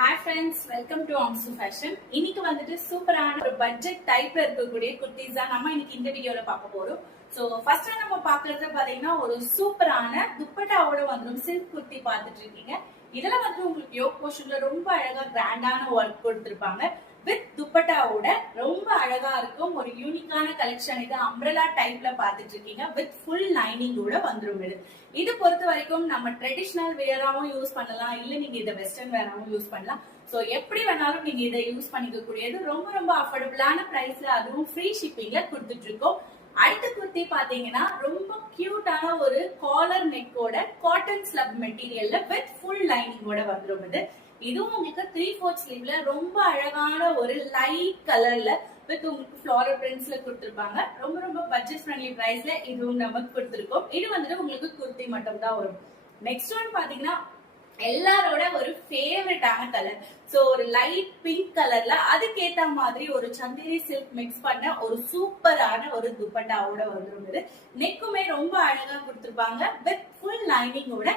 Hi friends, welcome to Amsu fashion. இன்னைக்கு வந்துட்டு சூப்பரான ஒரு பட்ஜெட் டைப்ல இருக்கக்கூடிய குர்த்திஸ் தான் நம்ம இன்னைக்கு இந்த வீடியோல பார்க்க போறோம். சோ ஃபர்ஸ்ட் நம்ம பாக்குறது பாத்தீங்கன்னா ஒரு சூப்பரான துப்பட்டாவோட வந்துடும் சில்க் குர்த்தி பார்த்துட்டு இருக்கீங்க. இதுல வந்து உங்களுக்கு யோக் போர்ஷன்ல ரொம்ப அழகா கிராண்டான ஒர்க் கொடுத்திருப்பாங்க. வித் துப்பட்டாவோட ரொம்ப அழகா இருக்கும். ஒரு யூனிக்கான கலெக்ஷன் இது. அம்ப்ரெலா டைப்ல பாத்துட்டு இருக்கீங்க. வித் ஃபுல் லைனிங்கோட வந்துரும். இது பொறுத்த வரைக்கும் நம்ம ட்ரெடிஷனல் வேராவும் யூஸ் பண்ணலாம், இல்ல நீங்க இதை வெஸ்டர்ன் வேராவும் யூஸ் பண்ணலாம். சோ எப்படி வேணாலும் நீங்க இதை யூஸ் பண்ணிக்க கூடியது. ரொம்ப ரொம்ப அஃபோர்டபுளான பிரைஸ்ல, அதுவும் ஃப்ரீ ஷிப்பிங்ல கொடுத்துட்டு இருக்கோம். அடுத்த குர்த்தி பாத்தீங்கன்னா ரொம்ப கியூட்டான ஒரு காலர் நெக்கோட காட்டன் ஸ்லப் மெட்டீரியல்ல வித் ஃபுல் லைனிங்கோட வந்துரும். இதுவும் உங்களுக்கு 3/4 ஸ்லீவ்ல ரொம்ப அழகான ஒரு லைட் கலர்ல வித் உங்களுக்கு ஃப்ளாரல் பிரிண்ட்ஸ்ல கொடுத்திருப்பாங்க. ரொம்ப ரொம்ப பட்ஜெட் ஃப்ரெண்ட்லி பிரைஸ்ல இதுவும் நமக்கு கொடுத்திருக்கோம். இது வந்துட்டு உங்களுக்கு குர்த்தி மட்டும் தான் வரும். நெக்ஸ்ட் ஒன் பாத்தீங்கன்னா எல்லாரோட ஒரு ஃபேவரட்டான கலர். சோ ஒரு லைட் பிங்க் கலர்ல அதுக்கேத்த மாதிரி ஒரு சந்தேரி சில்க் மிக்ஸ் பண்ண ஒரு சூப்பரான ஒரு துப்பட்டாவோட வந்துருந்தது. நெக்குமே ரொம்ப அழகா கொடுத்திருப்பாங்க வித் ஃபுல் லைனிங்கோட.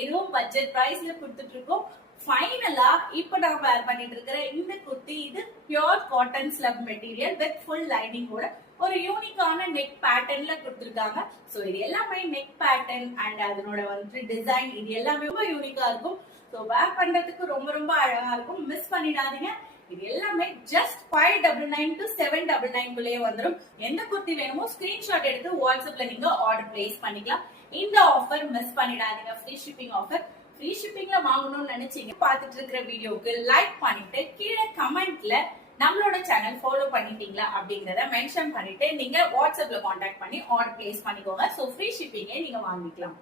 இதுவும் பட்ஜெட் பிரைஸ்ல கொடுத்துட்டு இருக்கோம். ஃபைனலா இப்ப நான் வேர் பண்ணிட்டு இருக்கிற இந்த குர்த்தி, இது pure cotton slub material with full லைனிங்கோட ஒரு யூனிக்கான நெக் பேட்டர்ன்ல கொடுத்திருக்காங்க. சோ இது எல்லாமே நெக் பேட்டர்ன் அண்ட் அதனோட வந்து டிசைன், இது எல்லாமே ரொம்ப யூனிக்கா இருக்கும். சோ வேர் பண்றதுக்கு ரொம்ப ரொம்ப அழகா இருக்கும். மிஸ் பண்ணிடாதீங்க. இது எல்லாமே ஜஸ்ட் 599 to 799 குள்ளே வந்துடும். எந்த குர்த்தி வேணுமோ ஸ்கிரீன்ஷாட் எடுத்து வாட்ஸ்அப்ல நீங்க ஆர்டர் பிளேஸ் பண்ணிக்கலாம். இந்த ஆஃபர் மிஸ் பண்ணிடாதீங்க. Free shipping offer. ஃப்ரீ ஷிப்பிங்ல வாங்கணும்னு நினைச்சீங்க, பார்த்துட்டு இருக்கிற வீடியோக்கு லைக் பண்ணிட்டு கீழே கமெண்ட்ல நம்மளோட சேனல் ஃபாலோ பண்ணிட்டீங்களா அப்படிங்கறத மென்ஷன் பண்ணிட்டு நீங்க வாட்ஸ்அப்ல கான்டாக்ட் பண்ணி ஆர்டர் பிளேஸ் பண்ணிக்கோங்க. சோ ஃப்ரீ ஷிப்பிங்கே நீங்க வாங்கிக்கலாம்.